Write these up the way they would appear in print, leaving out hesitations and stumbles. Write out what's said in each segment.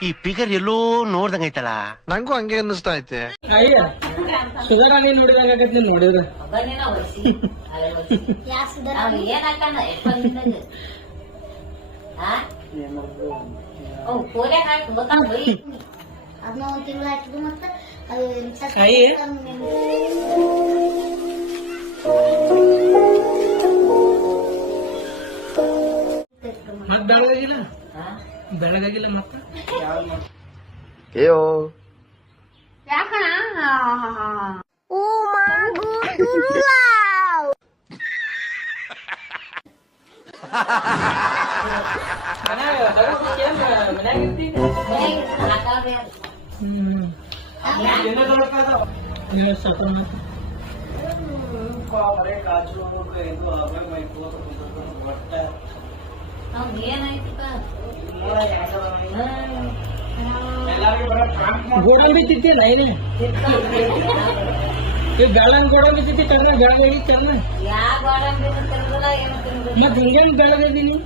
ಈ ಫಿಗರ್ ಎಲ್ಲೋ ನೋಡ್ದಂಗೈತಲ್ಲ. ನಂಗೂ ಹಂಗೆ ಅನ್ನಿಸ್ತಾ ಐತೆ. ಅಯ್ಯ ಸುಧಾರಾಣಿ ನೋಡಿದಾಗತ್ ನೀನ್ ನೋಡಿದ್ರ ಅದನ್ನ ಒಂದ್ ತಿಂಗಳು ಹಾಕಿದ್ರು ಮತ್ತೆ ಅದು ಮತ್ ಬೆಳಗಾಗಿಲ್ಲ ಬೆಳಗಾಗಿಲ್ಲ ಮತ್ತ ಅಯ್ಯೋ ಯಾಕಣ ಗೋಡಂಬಿ ತಿಂತಿಲ್ಲ ಏನೇ ಬೆಳಂಗ್ ಗೋಡಂಬಿ ತಿಂತಿ ಚಂದ ಬೆಳಗಾಗಿ ಚಂದ ಮತ್ ಹಿಂಗೇನ್ ಬೆಳಗದೀನಿ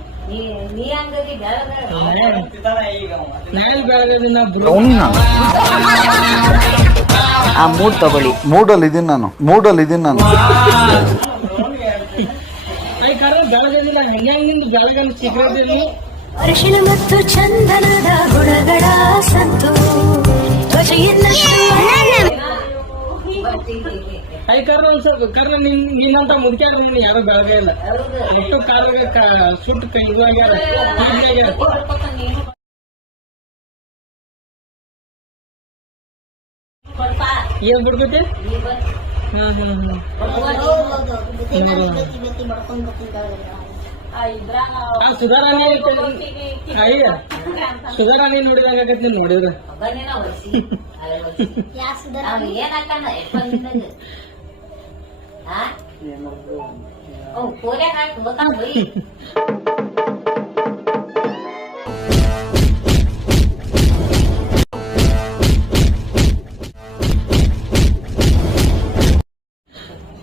ನಾನು ಬೆಳಗದಿ ಆ ಮೂಡ್ ತಗೊಳ್ಳಿ. ಮೂಡಲ್ಲಿ ಇದೀನಿ ನಾನು ಬೆಳಗದಿಲ್ಲ ಹೆಂಗಿಂದ ಬೆಳಗನ್ನು ಸಿಗದಿಲ್ಲ ಅರಿಶಿನ ಮತ್ತು ಚಂದನದ ಗುಣಗಳ ಸಂತು ಐ ಕರ್ನ ಒಂದ್ಸಲ ಕರ್ನ ನಿನ್ನಂತ ಮುದ್ಕ್ಯಾರ ನೀನು ಯಾರು ಬೆಳಗ್ಗೆ ಇಲ್ಲ ಎಷ್ಟು ಕಾಲಿಗೆ ಸುಟ್ಟು ಕೈ ಇದಾಗ್ಯಾರ ಏನ್ ಬಿಡ್ತೈತಿ ಸುಧಾರಾಣಿ ಅಯ್ಯ ಸುಧಾರಾಣಿ ನೋಡಿದಾಗತ್ ನೀನ್ ನೋಡಿದ್ರ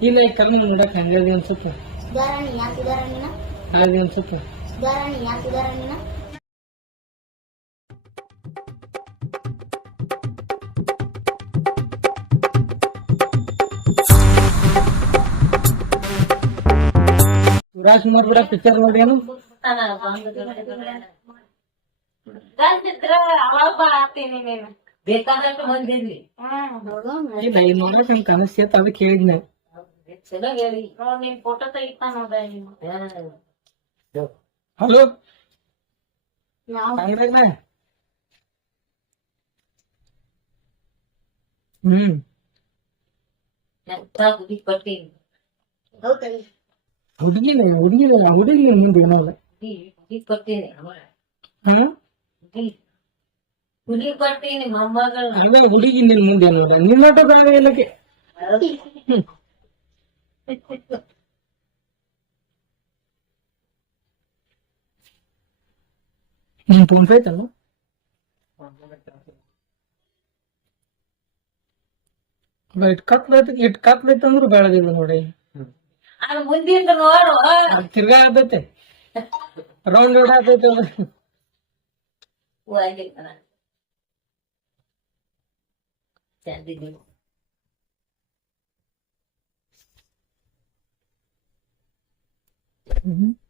ಇಲ್ಲ ಈ ಕರ್ಮ ನೋಡಕ್ ಹಂಗಾಗಿ ಅನ್ಸುತ್ತ ಹಾಗೆ ಅನ್ಸುತ್ತ ರಾಜ್ಕುಮಾರ್ ಕೂಡ ಪಿಕ್ಚರ್ ನೋಡೇನು ಬೇಕಾದಷ್ಟು ಬಂದಿದ್ವಿ ಇಲ್ಲ ಈ ನೋಡಕ್ ಹಂಗ ಕನಸ್ತೈತ ಅದಕ್ಕೆ ಹೇಳಿದ್ನೆ ಚಲೋ ಹೇಳಿ ನೀನ್ ಫೋಟೋ ತೆಗಿತಾ ನೋಡ ಹಲೋ ಅಂಗಡಿಯಾಗ ಕೊಡ್ತೀನಿ ಹುಡುಗಿ ಮುಂದೆ ಏನೋ ಕೊಡ್ತೀನಿ ಹುಲಿ ಕೊಡ್ತೀನಿ ಮೊಮ್ಮಗಳು ಅದೇ ಹುಡುಗಿ ನಿನ್ ಮುಂದೆ ಏನೋದ ನಿನ್ನಟ ಬೇಡ ಎಲ್ಲಕ್ಕೆ ನಿನ್ ಫೋನ್ ಪೇ ಐತಲ್ಲ ಇಟ್ ಕತ್ಲೈತೆ ಅಂದ್ರು ಬೆಳಗಿಲ್ಲ ನೋಡಿ ಅದು ಮುಂದಿಂದ ನೋಡು ತಿರ್ಗಾ ಆದೈತೆ ರೌಂಡ್ ರೋಡ್ ಆದೈತೆ ಹೂವಾಗಿರ್ತಾನ ಚಂದಿದ್ದೀವಿ Mm-hmm.